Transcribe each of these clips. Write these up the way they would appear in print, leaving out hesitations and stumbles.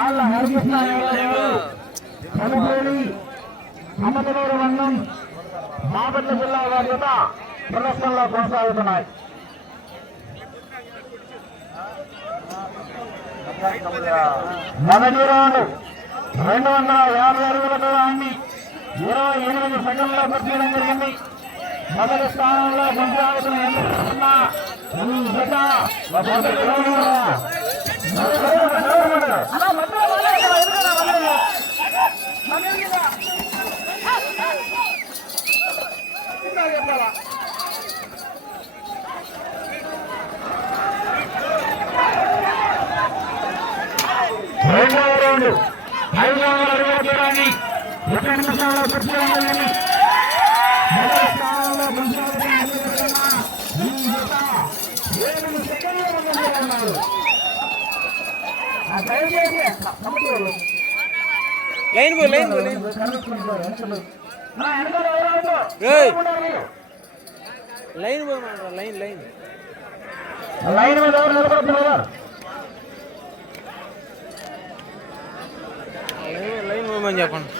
ఆళ్ళ హరికృష్ణ కనుగోలి అమదనూరు మండలం బాపట్ల జిల్లా వారి యొక్క ప్రదర్శనలో కొనసాగుతున్నాయి. మొదటి రౌండ్ 250 అడుగుల దూరాన్ని 28 సెకండ్లో పూర్తి చేయడం జరిగింది. మొదటి స్థానంలో కొనసాగుతున్న రెండవ రౌండ్ 500 అడుగుల దూరాన్ని 1 నిమిషంలో పూర్తి చేయడం జరిగింది. మొదటి స్థానంలో కొనసాగుతున్న లైన్ బో లైన్ లైన్ లైన్ లైన్ మీద ఎవరు నిలబడుతున్నారు? లైన్ పోమని చెప్పండి.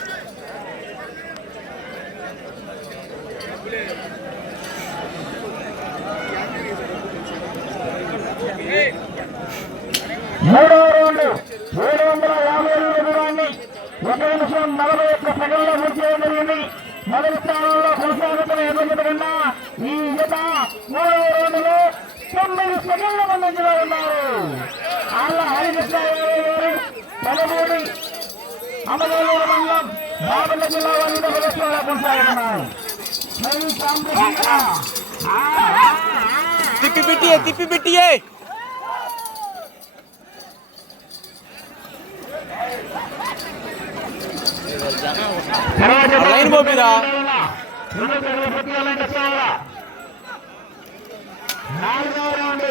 మూడవ రౌండ్ 750 అడుగుల దూరాన్ని 1 నిమిషం 41 సెకండ్లో పూర్తి చేయడం జరిగింది. మొదటి స్థానంలో కొనసాగుతున్న ఎదుగుతున్న ఈ జత మూడవ రౌండ్లో 9 సెకండ్ల ముందంజలో ఉన్నారు. ఆళ్ళ హరికృష్ణ కనుగోలి అమదనూరు మండలం బాపట్ల జిల్లా వారి ప్రదర్శనలో కొనసాగుతున్నారు. తిప్పి పెట్టియే లైన్ పోపిరా. నాలుగవ రౌండ్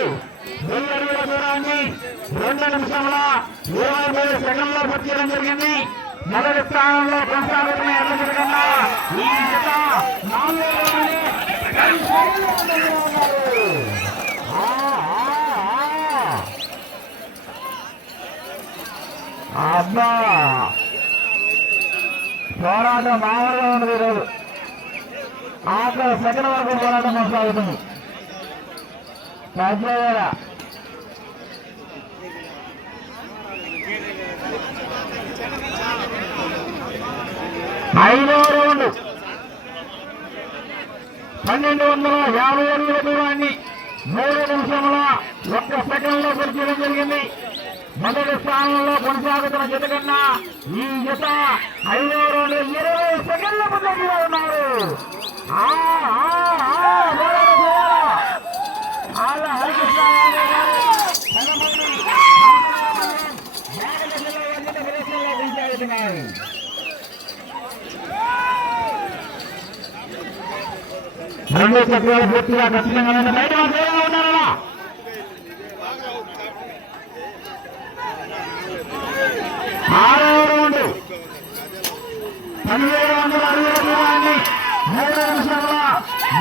1000 అడుగుల దూరాన్ని 2 నిమిషంల 23 సెకండ్లో పూర్తి చేయడం జరిగింది. మొదటి స్థానంలో కొనసాగుతున్న ఎదుగుతున్న ఈ జత 4వ అబ్బా పోరాటం మామూలుగా ఉండదు. ఈరోజు ఆఖరి సెకండ్ వరకు పోరాటం కొనసాగుతుంది. పెద్దవేళ 5వ రౌండ్ 1250 అడుగుల దూరాన్ని 3 నిమిషముల 1 సెకండ్లో పూర్తి చేయడం జరిగింది. మొదటి స్థానంలో కొనసాగుతున్న జత కన్నా ఈ జత 5వ రౌండ్ 20 సెకండ్ల ముందంజలో ఉన్నారు. ఆళ్ళ హరికృష్ణ రెండు చక్రాలు పూర్తిగా ఖచ్చితంగా బయట ఉన్నారా? 6వ రౌండ్ 1760 అడుగుల దూరాన్ని 3 నిమిషాల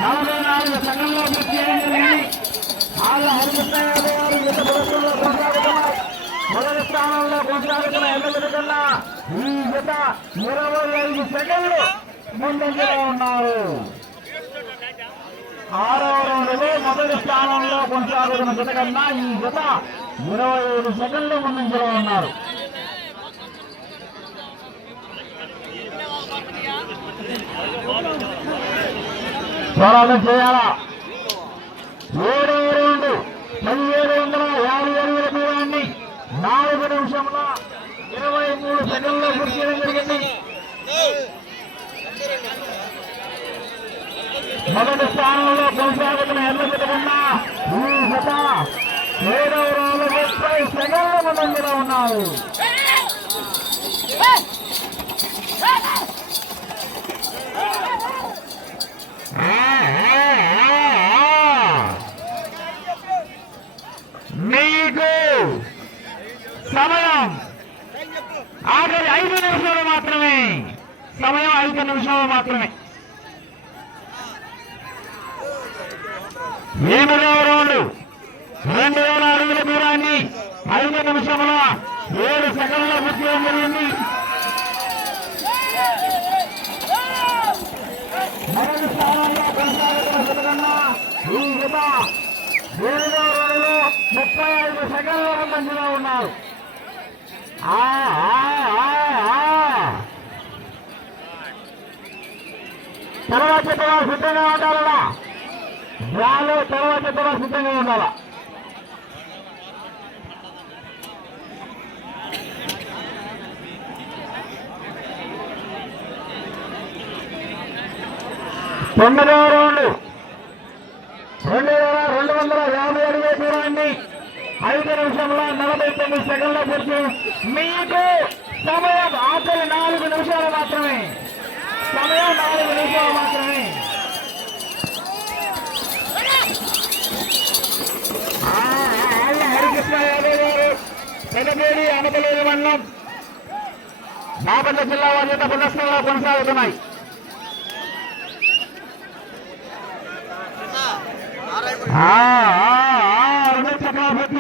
44 సెకండ్లో పూర్తి చేయడం జరిగింది. ఆళ్ళ హరికృష్ణ వారు గత ప్రదర్శనలో కొనసాగుతున్నారు. మొదటి స్థానంలో కొనసాగుతున్న ఎల్లగడ్డ కన్నా ఈ జత 25 సెకండ్లు ముందంజలో ఉన్నారు. 6వ రౌండ్లో మొదటి స్థానంలో కొనసాగుతున్న జత కన్నా ఈ జత 25 సెకండ్లు ముందంజలో ఉన్నారు. పోరాటం చేయాలా? 7వ రౌండ్ 1750 అడుగుల దూరాన్ని 4 నిమిషముల 23 సెకండ్లో పూర్తి చేయడం జరిగింది. మొదటి స్థానంలో కొనసాగుతున్న ఎల్లగొట్టుకున్నా ఈ జత 7వ రౌండ్ 30 సెకండ్ల ముందంజలో ఉన్నారు. మీకు సమయం ఆఖరి 5 నిమిషాలు మాత్రమే. సమయం 5 నిమిషాలు మాత్రమే. 8వ రౌండ్ 2000 అడుగుల దూరాన్ని 5 నిమిషముల 7 సెకండ్ల పూర్తి జరిగింది. మొదటి స్థానంలో కొనసాగుతున్న ఈ జత 7వ రౌండ్లో 35 సెకండ్ల ముందంజలో ఉన్నారు. తర్వాత సిద్ధంగా ఉండాలన్నా వాళ్ళు తర్వాత సిద్ధంగా ఉండాలా. తొమ్మిదవ రౌండ్ 2250 అడుగుల దూరాన్ని 5 నిమిషంలో 49 సెకండ్ల పూర్తి. మీకు సమయం ఆఖరి 4 నిమిషాలు మాత్రమే. సమయం 4 నిమిషాలు మాత్రమే. హరికృష్ణ యాదవ్ గారు పెదపేడి అనపలేని మండలం బాపట్ల జిల్లా వారి ప్రదర్శనలో కొనసాగుతున్నాయి. చక్రవర్తి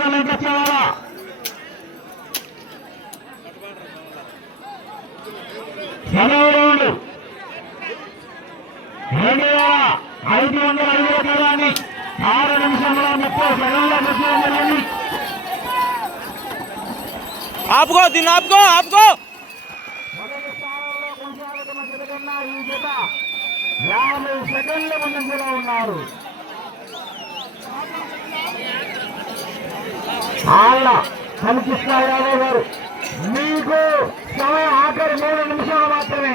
సెలవులు 2500 అడుగుల దూరాన్ని 6 నిమిషంలో 30 సెకండ్ల జరిగింది. ఆపుకో దీన్ని ఆపుకో ఆపుకో. మొదటి స్థానంలో కొనసాగుతున్న జతకన్న ఈ జత 50 సెకండ్ల ముందంజలో ఉన్నారు. హరికృష్ణ యాదవ్ గారు మీకు సమయం ఆఖరి 3 నిమిషాలు మాత్రమే.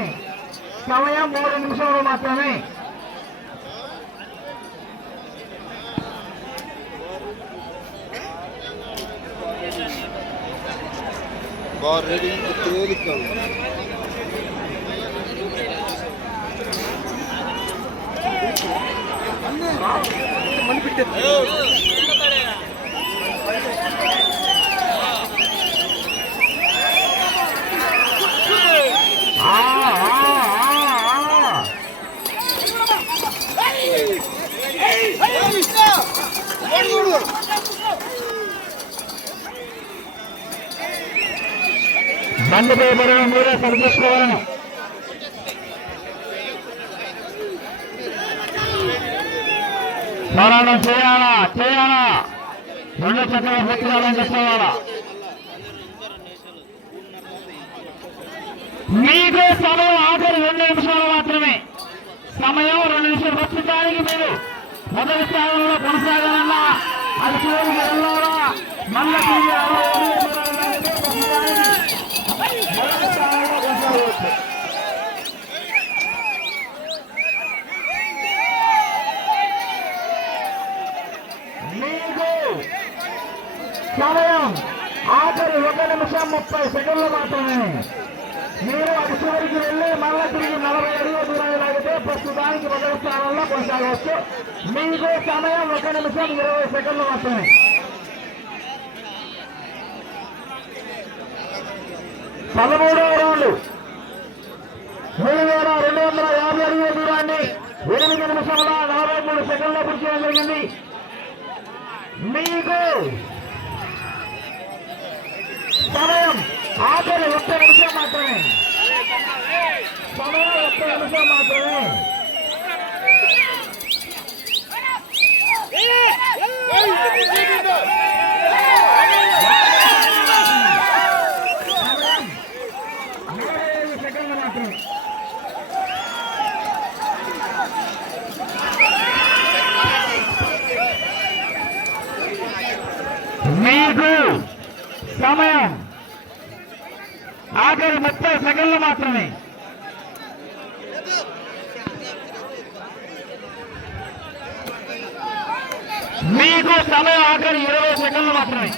సమయం 3 నిమిషాలు మాత్రమే. బండిపై బరువు మీరే సరిచేసుకోవాలను. స్మరణం చేయాలా 2 చక్రాలు పూర్తి చేయాలని చేసుకోవాలా. మీకు సమయం ఆఖరి 2 నిమిషాలు మాత్రమే. సమయం 2 నిమిషాలు. ప్రస్తుతానికి మీరు మొదటి స్థానంలో కొనసాగాలన్నా అది చివరికి వెళ్ళాలా మళ్ళీ తిరిగి మొదటి స్థానంలో కొనసాగవచ్చు. మీకు సమయం ఆఖరి 1 నిమిషం 30 సెకండ్లు మాత్రమే. మీరు అది చివరికి వెళ్ళి మళ్ళీ తిరిగి 40 అడుగుల దూరాన్ని లాగితే ప్రస్తుతానికి మొదటి స్థానంలో కొనసాగవచ్చు. మీకు సమయం 1 నిమిషం 20 సెకండ్లు మాత్రమే. పదమూడవ రౌండ్ 3250 అడుగుల దూరాన్ని 8 నిమిషంలో 43 సెకండ్ల పూర్తి చేయడం జరిగింది. మీకు సమయం ఆఖరి 1 నిమిషం మాత్రమే. సమయం 1 నిమిషం మాత్రమే. సెకండ్లు మాత్రమే. మీకు సమయం ఆఖరి 30 సెకండ్లు మాత్రమే. మీకు సమయం ఆఖరి 20 సెకండ్లు మాత్రమే.